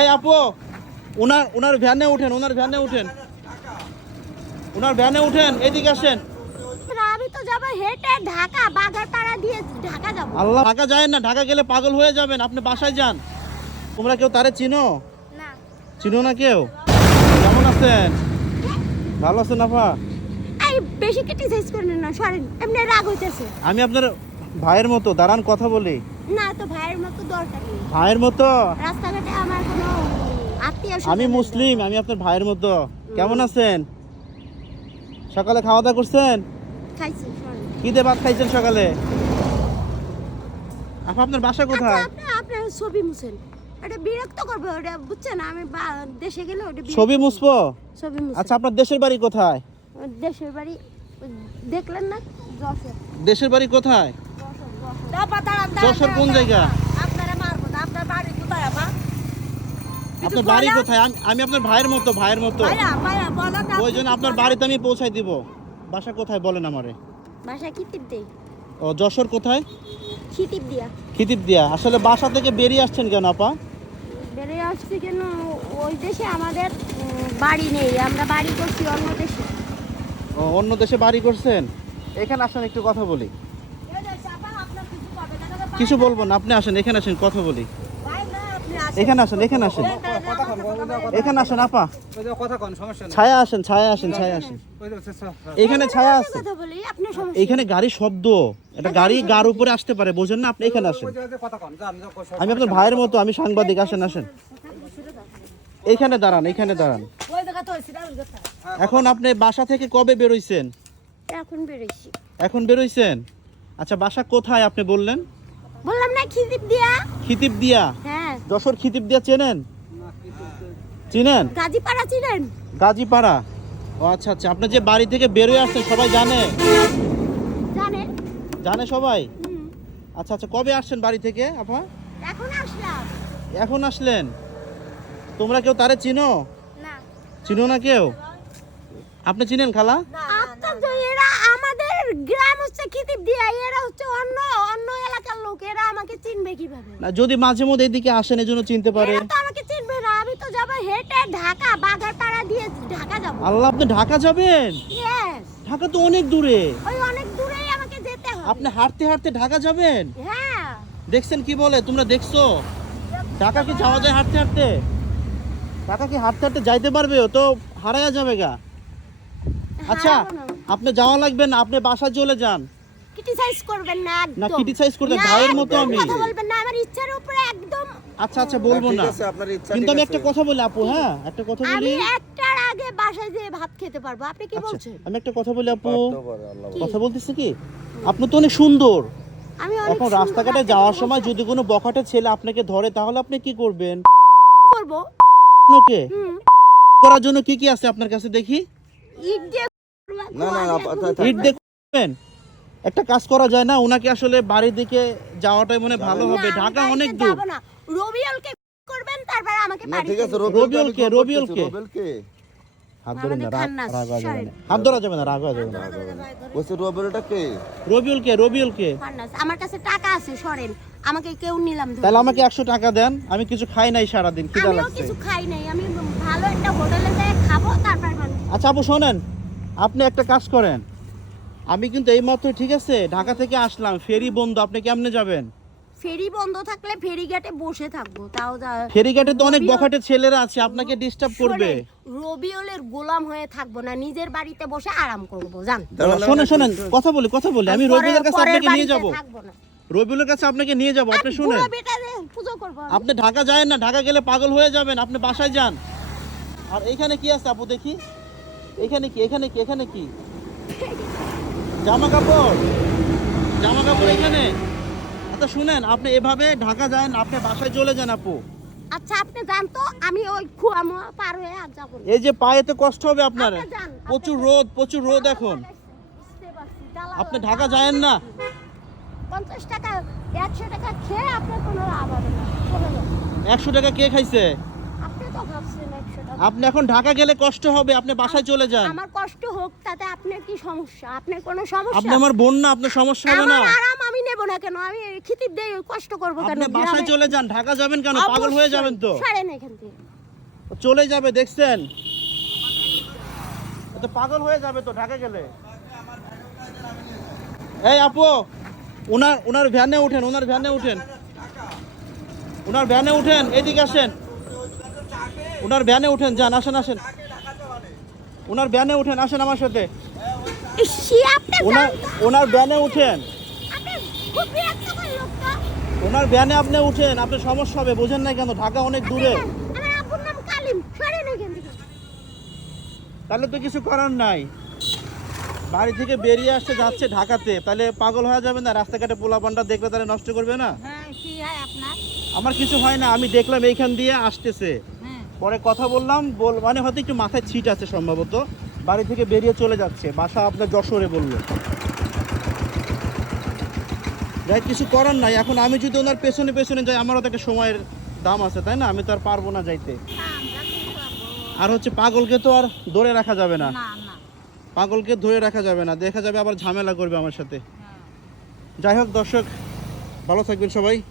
এই আপু ওনার ওনার ভ্যানে উঠেন ওনার ভ্যানে উঠেন। ওনার ভ্যানে উঠেন এদিকে আসেন। আমি তো যাব হেঁটে ঢাকা দিয়ে ঢাকা যাব। আল্লাহ ঢাকা যায় না ঢাকা গেলে পাগল হয়ে যাবেন আপনি বাসায় যান। তোমরা কেউ তারে চিনো? না। চিনো না কেউ? কেমন আছেন? ভালো আছেন আপা? এই বেশি ক্রিটিসাইজ করেন না সরেন এমনি রাগ হইতেছে। আমি আপনার ভাইয়ের মতো দাঁড়ান কথা বলি। না তো ভাইয়ের মতো দরকার নেই। ভাইয়ের মতো? রাস্তাঘাটে আমার কোনো আত্মীয় আমি মুসলিম আমি আপনার ভাইয়ের মতো। কেমন আছেন? সকালে খাওয়া দাওয়া করছেন? খাইছি কি দিয়ে ভাত খাইছেন সকালে? আপা আপনার বাসা কোথায়? আপনি আপনার ছবি মুছেন। এটা বিরক্ত করবে ওটা বুঝছেন আমি দেশে গেলে ওটা ছবি মুছবো? ছবি মুছেন। আচ্ছা আপনার দেশের বাড়ি কোথায়? দেশের বাড়ি দেখলেন না? দেশের বাড়ি কোথায়? যশোর কোন জায়গা? আপনারা বাড়ি কোথায় আমি- আপনার ভাইয়ের মতো ভাইয়ের মতো। ওই জন্য আপনার বাড়িতে আমি পৌঁছাই দিব। বাসা কোথায় বলেন আমারে? বাসা দেই। ও যশোর কোথায়? খিতিব দিয়া। খিতিব দিয়া। আসলে বাসা থেকে বেরিয়ে আসছেন কেন আপা? বেড়ে আসছি কেন? ওই দেশে আমাদের বাড়ি নেই। আমরা বাড়ি করছি অন্য দেশে। ও অন্য দেশে বাড়ি করছেন? এখানে আসেন একটু কথা বলি। কিছু বলব না আপনি আসেন এখানে আসেন কথা বলি। এখানে আসেন এখানে আসেন। এখানে আসেন আপা। ছায়া আসেন ছায়া আসেন ছায়া আসেন। এখানে ছায়া আছে সমস্যা এখানে গাড়ি শব্দ। এটা গাড়ি গার উপরে আসতে পারে বোঝেন না আপনি এখানে আসেন। আমি আপনার ভাইয়ের মতো আমি সাংবাদিক আসেন আসেন। এখানে দাঁড়ান এখানে দাঁড়ান। এখন আপনি বাসা থেকে কবে বেরোইছেন? এখন বেরোইছি। এখন বেরোইছেন? আচ্ছা বাসা কোথায় আপনি বললেন? বললাম না খিতিব দিয়া? খিতিব দিয়া? হ্যাঁ। যশোর খিতিব দিয়া চেনেন? চিনেন? গাজীপাড়া ছিলেন গাজীপাড়া? ও আচ্ছা আচ্ছা। আপনি যে বাড়ি থেকে বেরোয় আসছেন সবাই জানে? জানেন জানে সবাই? আচ্ছা আচ্ছা কবে আসছেন বাড়ি থেকে আপা? এখন আসলাম। এখন আসলেন? তোমরা কেউ তারে চিনো? না। চিনো না কেউ? আপনি চিনেন খালা? আমাদের গ্রাম হচ্ছে খিতিব দিয়া এরা হচ্ছে অন্য অন্য এলাকার লোক এরা আমাকে চিনবে কীভাবে? না যদি মাঝে মধ্যে এদিকে আসেন এজন্য চিনতে পারে। এরা তো আমাকে চিনবে না আমি তো যাব হেঁটে ঢাকা দিয়ে ঢাকা যাব। আল্লাহ আপনি ঢাকা যাবেন? ইয়েস ঢাকা তো অনেক দূরে। ওই অনেক দূরেই আমাকে যেতে হবে। আপনি হাঁটতে হাঁটতে ঢাকা যাবেন? হ্যাঁ। দেখছেন কি বলে? তোমরা দেখছ? ঢাকা কি যাওয়া যায় হাঁটতে হাঁটতে? ঢাকা কি হাঁটতে হাঁটতে যাইতে পারবে? তো হারায়া যাবে গা আচ্ছা আপনি যাওয়া লাগবে না আপনি বাসা চলে যান। ক্রিটিসাইজ করবেন না একদম। না criticize করতে, ভাইয়ের মতো আমি। কথা বলবেন না আমার ইচ্ছার উপরে একদম। আচ্ছা আচ্ছা বলব না। কিন্তু আমি একটা কথা বলি আপু হ্যাঁ একটা কথা আমি একটার আগে বাসায় যেয়ে ভাত খেতে পারব আপনি কি আচ্ছা, বলছেন? আমি একটা কথা বলি আপু। কথা বলতেছি কি? আপনি তো অনেক সুন্দর। আমি এখন রাস্তাঘাটে যাওয়ার সময় যদি কোনো বখাটে ছেলে আপনাকে ধরে তাহলে আপনি কি করবেন? করব। ওকে করার জন্য কি কি আছে আপনার কাছে দেখি? ইট দিয়ে না, না, না, ইট দেখবেন একটা কাজ করা যায় না ওনাকে আসলে বাড়ির দিকে যাওয়াটাই মনে হয় ভালো হবে। ঢাকা অনেক দূর। যাব রবিউলকে করবেন তারপরে আমাকে না ঠিক আছে করবেন। রবিউল কে? রবিউল কে? রবিউল কে হাত ধরে না রাগ রাগ যাবে না হাত ধরা যাবে না রাগ যাবে না বলছে কে রবিউল কে? রবিউল কে আমার কাছে টাকা আছে সরেন। আমাকে কেউ নিলাম তাহলে আমাকে একশো টাকা দেন আমি কিছু খাই নাই সারাদিন লাগছে। কিছু খাই নাই আমি ভালো একটা হোটেলে যেয়ে খাব তারপর আচ্ছা আপু শোনেন আপনি একটা কাজ করেন। আমি কিন্তু এইমাত্র ঠিক আছে ঢাকা থেকে আসলাম। ফেরি বন্ধ আপনি কেমনে যাবেন? ফেরি বন্ধ থাকলে ফেরি ঘাটে বসে থাকব তাও ফেরিঘাটে তো অনেক বখাটে ছেলেরা আছে আপনাকে ডিস্টার্ব করবে। রবিউলের গোলাম হয়ে থাকব না নিজের বাড়িতে বসে আরাম করব জান। শোনেন শোনেন কথা বলি কথা বলি আমি রবিউলের কাছে আপনাকে নিয়ে যাব। থাকব রবিউলের কাছে আপনাকে নিয়ে যাব আপনি শুনেন। আপনি ঢাকা যায় না ঢাকা গেলে পাগল হয়ে যাবেন আপনি বাসায় যান। আর এখানে কি আছে আপু দেখি? এখানে কি এখানে কি এখানে কি? জামা কাপড়। জামা কাপড় এখানে। আচ্ছা শুনেন আপনি এভাবে ঢাকা যান আপনি বাসায় চলে যান আপু। আচ্ছা আপনি জান তো আমি ওই খুয়ামো পার হয়ে আর যাব। এই যে পায়েতে কষ্ট হবে আপনার। আপনি যান, আপনি প্রচুর রোদ প্রচুর রোদ এখন। আপনি ঢাকা যায়েন না। পঞ্চাশ টাকা একশো টাকা খেয়ে আপনার কোনো লাভ হবে না। যান। একশো টাকা কে খাইছে? আপনি এখন ঢাকা গেলে কষ্ট হবে আপনি বাসায় চলে যান। আমার কষ্ট হোক তাতে আপনার কি সমস্যা? আপনার কোনো সমস্যা? আপনি আমার বোন না আপনার সমস্যা হবে না? আরাম আমি নেব না কেন? আমি খিতিব দেই কষ্ট করব কেন? আপনি বাসায় চলে যান ঢাকা যাবেন কেন? পাগল হয়ে যাবেন তো। ছাড়েন এখান থেকে। চলে যাবে দেখছেন? তো পাগল হয়ে যাবে তো ঢাকা গেলে। এই আপু ওনার ওনার ভ্যানে উঠেন ওনার ভ্যানে উঠেন। ওনার ভ্যানে উঠেন এদিকে আসেন। ওনার ভ্যানে উঠেন যান আসেন আসেন। ওনার ভ্যানে উঠেন আসেন আমার সাথে। ওনার ওনার ভ্যানে উঠেন। ওনার ভ্যানে আপনি উঠেন আপনার সমস্যা হবে বোঝেন না কেন ঢাকা অনেক দূরে। তাহলে তো কিছু করার নাই। বাড়ি থেকে বেরিয়ে আসতে যাচ্ছে ঢাকাতে তাহলে পাগল হয়ে যাবে না রাস্তাঘাটে পোলা পান্ডা দেখলে তাহলে নষ্ট করবে না? হ্যাঁ আমার কিছু হয় না আমি দেখলাম এইখান দিয়ে আসতেছে। পরে কথা বললাম বল মানে হয়তো একটু মাথায় ছিট আছে সম্ভবত। বাড়ি থেকে বেরিয়ে চলে যাচ্ছে। বাসা আপনার যশোরে বলল। যাই কিছু করার নাই। এখন আমি যদি ওনার পেছনে পেছনে যাই আমারও তো একটা সময়ের দাম আছে তাই না? আমি তো আর পারব না যাইতে। আর হচ্ছে পাগলকে তো আর ধরে রাখা যাবে না। পাগলকে ধরে রাখা যাবে না। দেখা যাবে আবার ঝামেলা করবে আমার সাথে। যাই হোক দর্শক ভালো থাকবেন সবাই।